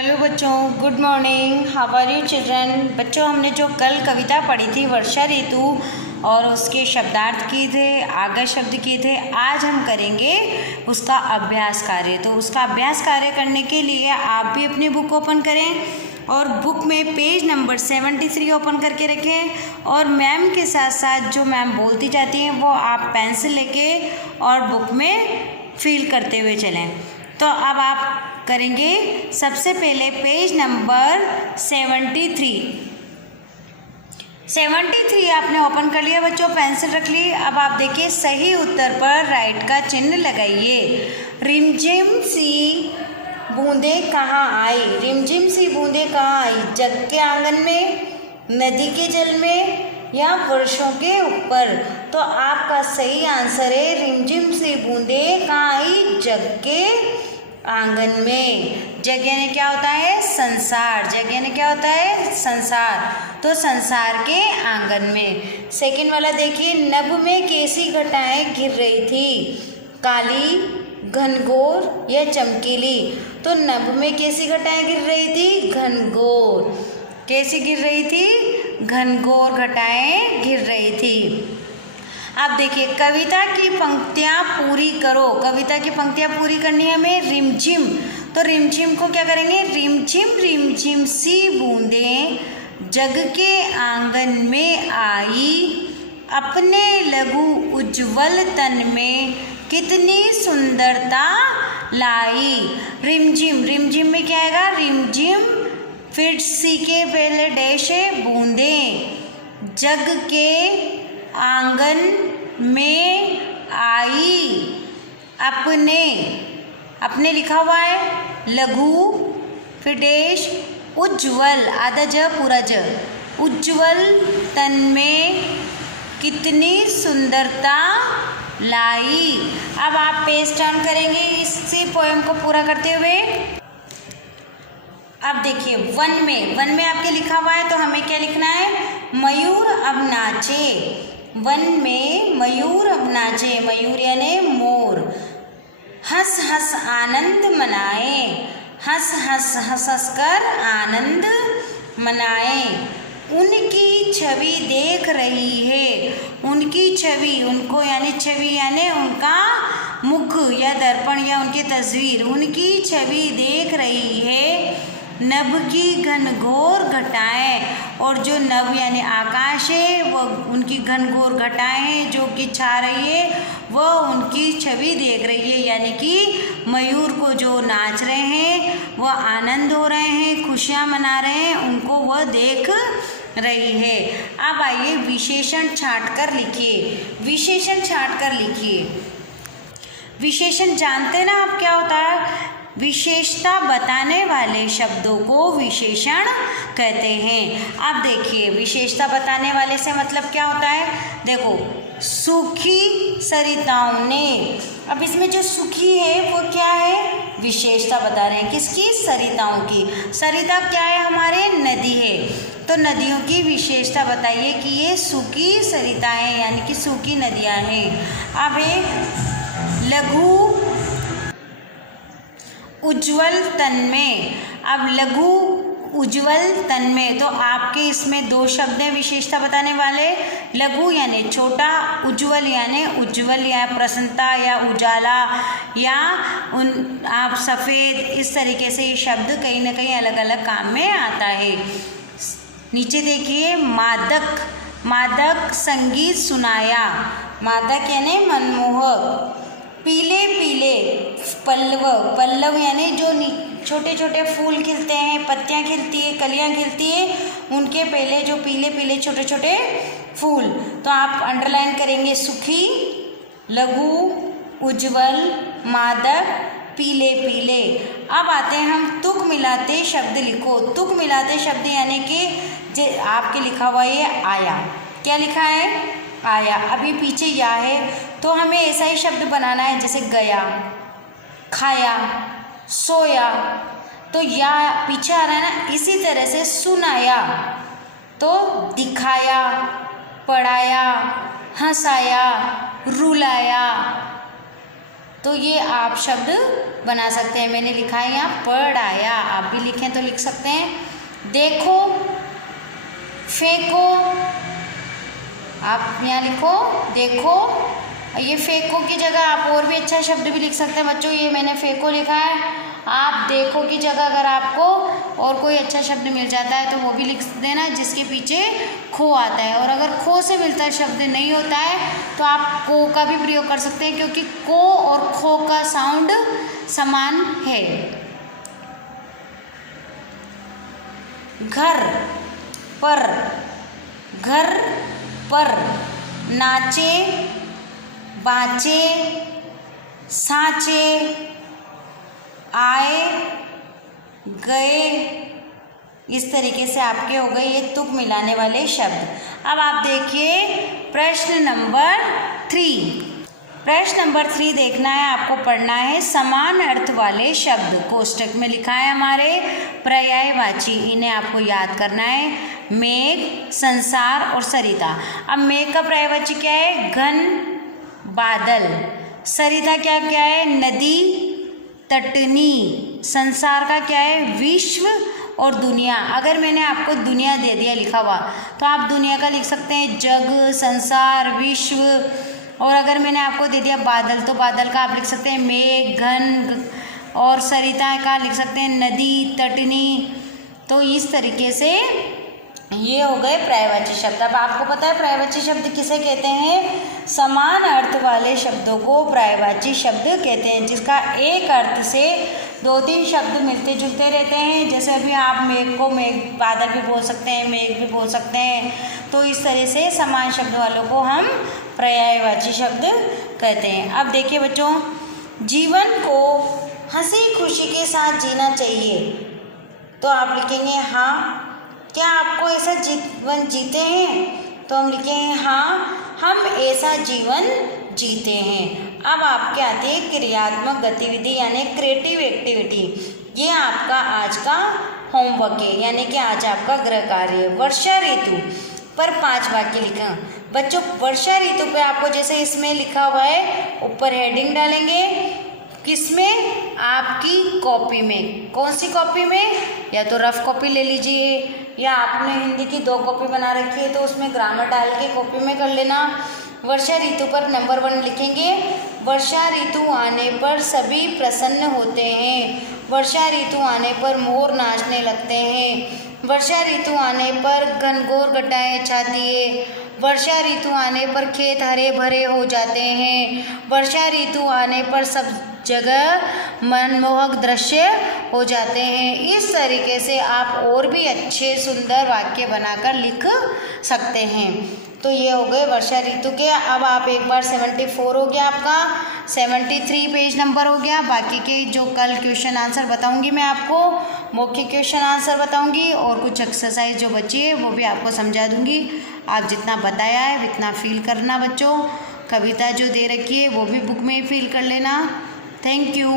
Hello बच्चों, good morning. How are you children. बच्चों, हमने जो कल कविता पढ़ी थी वर्षा ऋतु और उसके शब्दार्थ किए थे, आगे शब्द किए थे, आज हम करेंगे उसका अभ्यास कार्य। तो उसका अभ्यास कार्य करने के लिए आप भी अपनी बुक ओपन करें और बुक में पेज नंबर 73 ओपन करके रखें और मैम के साथ साथ जो मैम बोलती जाती हैं वो आप पेंसिल लेके और बुक में फिल करते हुए चलें। तो अब आप करेंगे सबसे पहले पेज नंबर 73 आपने ओपन कर लिया बच्चों, पेंसिल रख ली। अब आप देखिए सही उत्तर पर राइट का चिन्ह लगाइए। रिमझिम सी बूंदें कहाँ आई, रिमझिम सी बूंदें कहाँ आई, जग के आंगन में, नदी के जल में या वर्षों के ऊपर। तो आपका सही आंसर है रिमझिम सी बूंदें कहाँ आई, जग के आंगन में। जग यानी क्या होता है, संसार। जग यानी क्या होता है, संसार। तो संसार के आंगन में। सेकंड वाला देखिए, नभ में कैसी घटाएं गिर रही थी, काली, घनघोर या चमकीली। तो नभ में कैसी घटाएं गिर रही थी, घनघोर। कैसी गिर रही थी, घनघोर घटाएं गिर रही थी। आप देखिए कविता की पंक्तियाँ पूरी करो। कविता की पंक्तियाँ पूरी करनी है हमें। रिमझिम, तो रिमझिम को क्या करेंगे, रिमझिम रिमझिम सी बूंदें जग के आंगन में आई, अपने लघु उज्ज्वल तन में कितनी सुंदरता लाई। रिमझिम, रिमझिम में क्या आएगा, रिमझिम, फिर सी के पहले डैश है, बूंदें, जग के आंगन में आई, अपने लिखा हुआ है, लघु, फिर डैश, उज्ज्वल, आधा ज पूरा ज, उज्ज्वल तन में कितनी सुंदरता लाई। अब आप पेज टर्न करेंगे इसी पोएम को पूरा करते हुए। अब देखिए वन में आपके लिखा हुआ है, तो हमें क्या लिखना है, मयूर अब नाचे। वन में मयूर अब नाचे, मयूर यानी मोर, हंस हंस आनंद मनाए, हंस हंस हंस हंस कर आनंद मनाए। उनकी छवि देख रही है, उनकी छवि, उनको यानी छवि यानी उनका मुख या दर्पण या उनकी तस्वीर, उनकी छवि देख रही है नभ की घनघोर घटाएं। और जो नभ यानी आकाश है वो उनकी घनघोर घटाएं हैं जो कि छा रही है, वो उनकी छवि देख रही है। यानी कि मयूर को जो नाच रहे हैं, वो आनंद हो रहे हैं, खुशियाँ मना रहे हैं, उनको वह देख रही है। अब आइए विशेषण छांट कर लिखिए। विशेषण छांट कर लिखिए। विशेषण जानते ना आप क्या होता है, विशेषता बताने वाले शब्दों को विशेषण कहते हैं। अब देखिए विशेषता बताने वाले से मतलब क्या होता है, देखो सूखी सरिताओं ने, अब इसमें जो सूखी है वो क्या है, विशेषता बता रहे हैं, किसकी, सरिताओं की। सरिता क्या है, हमारे नदी है, तो नदियों की विशेषता बताइए कि ये सूखी सरिताएं यानी कि सूखी नदियाँ हैं। अब एक लघु उज्ज्वल तन में, अब लघु उज्ज्वल तन में, तो आपके इसमें दो शब्द हैं विशेषता बताने वाले। लघु यानी छोटा, उज्ज्वल यानी उज्ज्वल या प्रसन्नता या उजाला या आप सफ़ेद, इस तरीके से ये शब्द कहीं ना कहीं अलग अलग काम में आता है। नीचे देखिए मादक, मादक संगीत सुनाया, मादक यानी मनमोहक। पीले पीले पल्लव, पल्लव यानी जो छोटे छोटे फूल खिलते हैं, पत्तियां खिलती है, कलियां खिलती है, उनके पहले जो पीले पीले छोटे छोटे फूल। तो आप अंडरलाइन करेंगे सुखी, लघु, उज्ज्वल, मादक, पीले पीले। अब आते हैं हम तुक मिलाते शब्द लिखो। तुक मिलाते शब्द यानी कि आपके लिखा हुआ ये आया, क्या लिखा है, आया। अभी पीछे या है तो हमें ऐसा ही शब्द बनाना है जैसे गया, खाया, सोया, तो या पीछे आ रहा है ना। इसी तरह से सुनाया तो दिखाया, पढ़ाया, हंसाया, रुलाया, तो ये आप शब्द बना सकते हैं। मैंने लिखा है यहाँ पढ़ाया, आप भी लिखें तो लिख सकते हैं। देखो, फेंको, आप यहाँ लिखो देखो। ये फेंको की जगह आप और भी अच्छा शब्द भी लिख सकते हैं बच्चों। ये मैंने फेंको लिखा है, आप देखो की जगह अगर आपको और कोई अच्छा शब्द मिल जाता है तो वो भी लिख देना जिसके पीछे खो आता है। और अगर खो से मिलता शब्द नहीं होता है तो आप को का भी प्रयोग कर सकते हैं, क्योंकि को और खो का साउंड समान है। घर पर, घर पर, नाचे, बाँचे, साँचे, आए, गए, इस तरीके से आपके हो गए ये तुक मिलाने वाले शब्द। अब आप देखिए प्रश्न नंबर 3। प्रश्न नंबर 3 देखना है आपको, पढ़ना है। समान अर्थ वाले शब्द कोष्टक में लिखा है हमारे पर्यायवाची, इन्हें आपको याद करना है। मेघ, संसार और सरिता। अब मेघ का पर्यायवाची क्या है? घन, बादल। सरिता क्या क्या है? नदी, तटनी। संसार का क्या है? विश्व और दुनिया। अगर मैंने आपको दुनिया दे दिया लिखा हुआ तो आप दुनिया का लिख सकते हैं जग, संसार, विश्व। और अगर मैंने आपको दे दिया बादल तो बादल का आप लिख सकते हैं मेघ, घन। और सरिता का लिख सकते हैं नदी, तटनी। तो इस तरीके से ये हो गए पर्यायवाची शब्द। अब आपको पता है पर्यायवाची शब्द किसे कहते हैं? समान अर्थ वाले शब्दों को पर्यायवाची शब्द कहते हैं, जिसका एक अर्थ से 2-3 शब्द मिलते जुलते रहते हैं। जैसे अभी आप मेघ को मेघ, बादल भी बोल सकते हैं, मेघ भी बोल सकते हैं। तो इस तरह से समान शब्द वालों को हम पर्यायवाची शब्द कहते हैं। अब देखिए बच्चों, जीवन को हंसी खुशी के साथ जीना चाहिए, तो आप लिखेंगे हाँ। क्या आपको ऐसा जीवन जीते हैं? तो हम लिखेंगे हाँ, हम ऐसा जीवन जीते हैं। अब आपके आती है क्रियात्मक गतिविधि यानी क्रिएटिव एक्टिविटी। ये आपका आज का होमवर्क है, यानी कि आज आपका गृह कार्य। वर्षा ऋतु पर 5 वाक्य लिखा। बच्चों वर्षा ऋतु पे आपको जैसे इसमें लिखा हुआ है ऊपर हेडिंग डालेंगे। किसमें? आपकी कॉपी में। कौन सी कॉपी में? या तो रफ कॉपी ले लीजिए, या आपने हिंदी की 2 कॉपी बना रखी है तो उसमें ग्रामर डाल के कॉपी में कर लेना। वर्षा ऋतु पर नंबर 1 लिखेंगे, वर्षा ऋतु आने पर सभी प्रसन्न होते हैं। वर्षा ऋतु आने पर मोर नाचने लगते हैं। वर्षा ऋतु आने पर घनघोर घटाएं छाती है। वर्षा ऋतु आने पर खेत हरे भरे हो जाते हैं। वर्षा ऋतु आने पर सब जगह मनमोहक दृश्य हो जाते हैं। इस तरीके से आप और भी अच्छे सुंदर वाक्य बनाकर लिख सकते हैं। तो ये हो गए वर्षा ऋतु के। अब आप एक बार 74 हो गया आपका, 73 पेज नंबर हो गया। बाकी के जो कल क्वेश्चन आंसर बताऊंगी मैं आपको, मौखिक क्वेश्चन आंसर बताऊंगी और कुछ एक्सरसाइज जो बची है वो भी आपको समझा दूंगी। आप जितना बताया है उतना फील करना बच्चों। कविता जो दे रखी है वो भी बुक में फील कर लेना। Thank you.